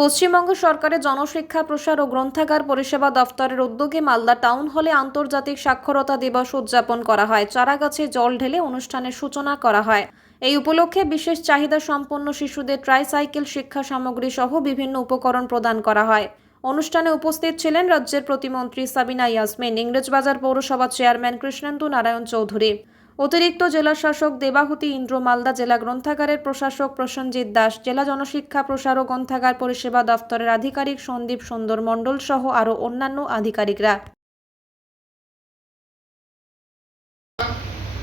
পশ্চিমবঙ্গ সরকারের জনশিক্ষা প্রসার ও গ্রন্থাগার পরিষেবা দফতরের উদ্যোগে মালদা টাউন হলে আন্তর্জাতিক সাক্ষরতা দিবস উদযাপন করা হয়। চারাগাছে জল ঢেলে অনুষ্ঠানের সূচনা করা হয়। এই উপলক্ষে বিশেষ চাহিদা সম্পন্ন শিশুদের ট্রাইসাইকেল, শিক্ষা সামগ্রী সহ বিভিন্ন উপকরণ প্রদান করা হয়। অনুষ্ঠানে উপস্থিত ছিলেন রাজ্যের প্রতিমন্ত্রী সাবিনা ইয়াসমিন, ইংরেজবাজার পৌরসভা চেয়ারম্যান কৃষ্ণেন্দু নারায়ণ চৌধুরী, অতিরিক্ত জেলা শাসক দেবাহুতি ইন্দ্র, মালদা জেলা গ্রন্থাগারের প্রশাসক প্রসেনজিৎ দাস, জেলা জনশিক্ষা প্রসার ও গ্রন্থাগার পরিষেবা দফতরের আধিকারিক সন্দীপ সুন্দর মণ্ডল সহ আরও অন্যান্য আধিকারিকরা।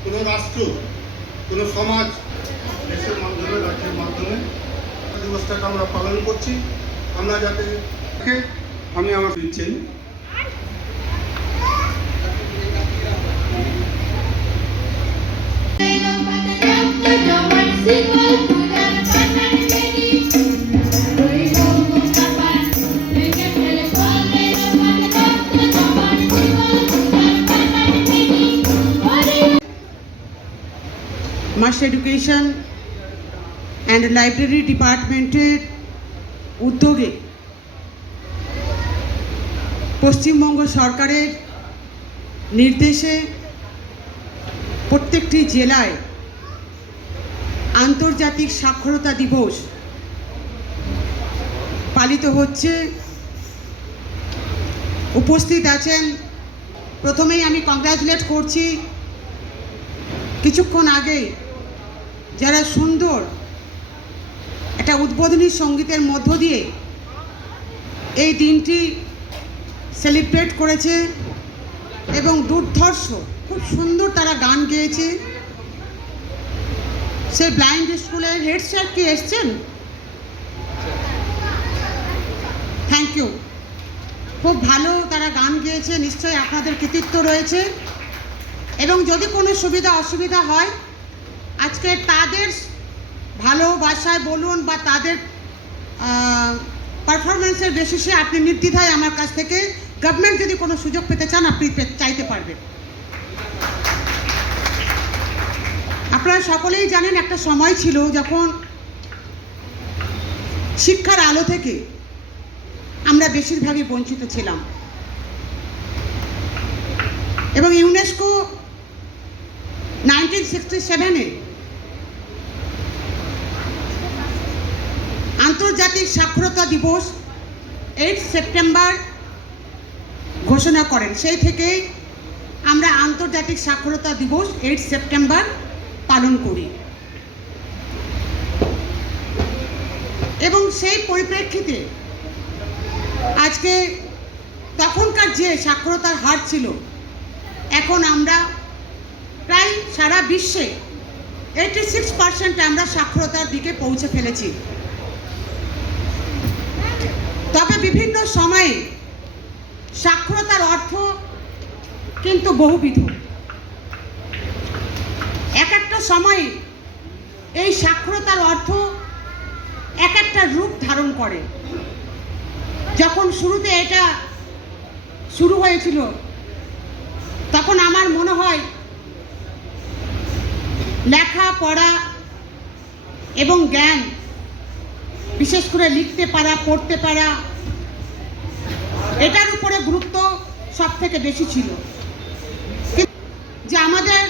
কোনো রাষ্ট্র, কোনো সমাজ দেশের মাধ্যমে, রাজ্যের মাধ্যমে দিবসটাকে আমরা পালন করছি। আমরা যাতে আমি আমার দিচ্ছেন মাস এডুকেশন অ্যান্ড লাইব্রেরি ডিপার্টমেন্টের উদ্যোগে পশ্চিমবঙ্গ সরকারের নির্দেশে প্রত্যেকটি জেলায় আন্তর্জাতিক সাক্ষরতা দিবস পালিত হচ্ছে। উপস্থিত আছেন, প্রথমেই আমি কংগ্রাচুলেট করছি কিছুক্ষণ আগে যারা সুন্দর একটা উদ্বোধনী সঙ্গীতের মধ্য দিয়ে এই দিনটি সেলিব্রেট করেছে এবং দুর্ধর্ষ খুব সুন্দর তারা গান গেয়েছে। সে ব্লাইন্ড স্কুলের হেড স্যার কি এসছেন? থ্যাংক ইউ, খুব ভালো তারা গান গেয়েছে, নিশ্চয়ই আপনাদের কৃতিত্ব রয়েছে। এবং যদি কোনো সুবিধা অসুবিধা হয় আজকে তাদের ভালোবাসায় বলুন বা তাদের পারফরমেন্সের বেসিসে আপনি নির্দ্বিধায় আমার কাছ থেকে গভর্নমেন্ট যদি কোনো সুযোগ পেতে চান আপনি চাইতে পারবেন। আপনারা সকলেই জানেন একটা সময় ছিল যখন শিক্ষার আলো থেকে আমরা বেশিরভাগই বঞ্চিত ছিলাম এবং ইউনেস্কো 1967-এ আন্তর্জাতিক সাক্ষরতা দিবস 8 সেপ্টেম্বর ঘোষণা করেন। সেই থেকেই আমরা আন্তর্জাতিক সাক্ষরতা দিবস 8 সেপ্টেম্বর পালন করি এবং সেই পরিপ্রেক্ষিতে আজকে তখনকার যে সাক্ষরতার হার ছিল এখন আমরা প্রায় সারা বিশ্বে 86% আমরা সাক্ষরতার দিকে পৌঁছে ফেলেছি। তবে বিভিন্ন সময়ে সাক্ষরতার অর্থ কিন্তু বহুবিধ। এক একটা সময়ে এই সাক্ষরতার অর্থ এক একটা রূপ ধারণ করে। যখন শুরুতে এটা শুরু হয়েছিল তখন আমার মনে হয় লেখা পড়া এবং জ্ঞান, বিশেষ করে লিখতে পারা, পড়তে পারা, এটার উপরে গুরুত্ব সব থেকে বেশি ছিল। যে আমাদের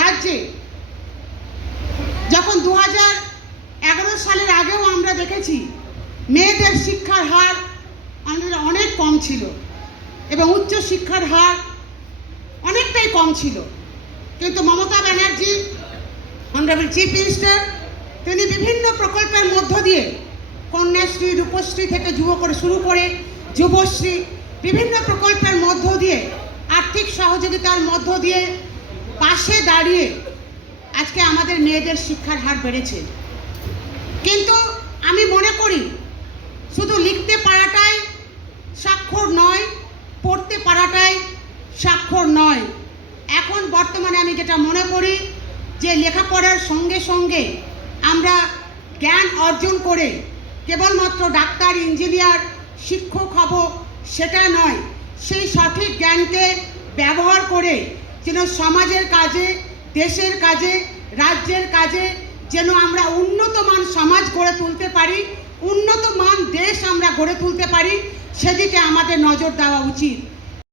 রাজ্যে যখন 2011 সালের আগেও আমরা দেখেছি মেয়েদের শিক্ষার হার অনেক কম ছিল এবং উচ্চ শিক্ষার হার অনেকটাই কম ছিল, কিন্তু Mamata Banerjee, honourable chief minister, তিনি বিভিন্ন প্রকল্পের মধ্য দিয়ে কন্যাশ্রী, রূপশ্রী থেকে শুরু করে যুবশ্রী, বিভিন্ন প্রকল্পের মধ্য দিয়ে আর্থিক সহযোগিতার মধ্য দিয়ে পাশে দাঁড়িয়ে আজকে আমাদের মেয়েদের শিক্ষার হার বেড়েছে। কিন্তু আমি মনে করি শুধু লিখতে পারাটাই স্বাক্ষর নয়, পড়তে পারাটাই স্বাক্ষর নয়। এখন বর্তমানে আমি যেটা মনে করি যে লেখাপড়ার সঙ্গে সঙ্গে আমরা জ্ঞান অর্জন করে কেবলমাত্র ডাক্তার, ইঞ্জিনিয়ার, শিক্ষক হব সেটা নয়, সেই সঠিক জ্ঞানকে ব্যবহার করে যেন সমাজের কাজে, দেশের কাজে, রাজ্যের কাজে যেন আমরা উন্নত মান সমাজ গড়ে তুলতে পারি, উন্নত মান দেশ আমরা গড়ে তুলতে পারি সেদিকে আমাদের নজর দেওয়া উচিত।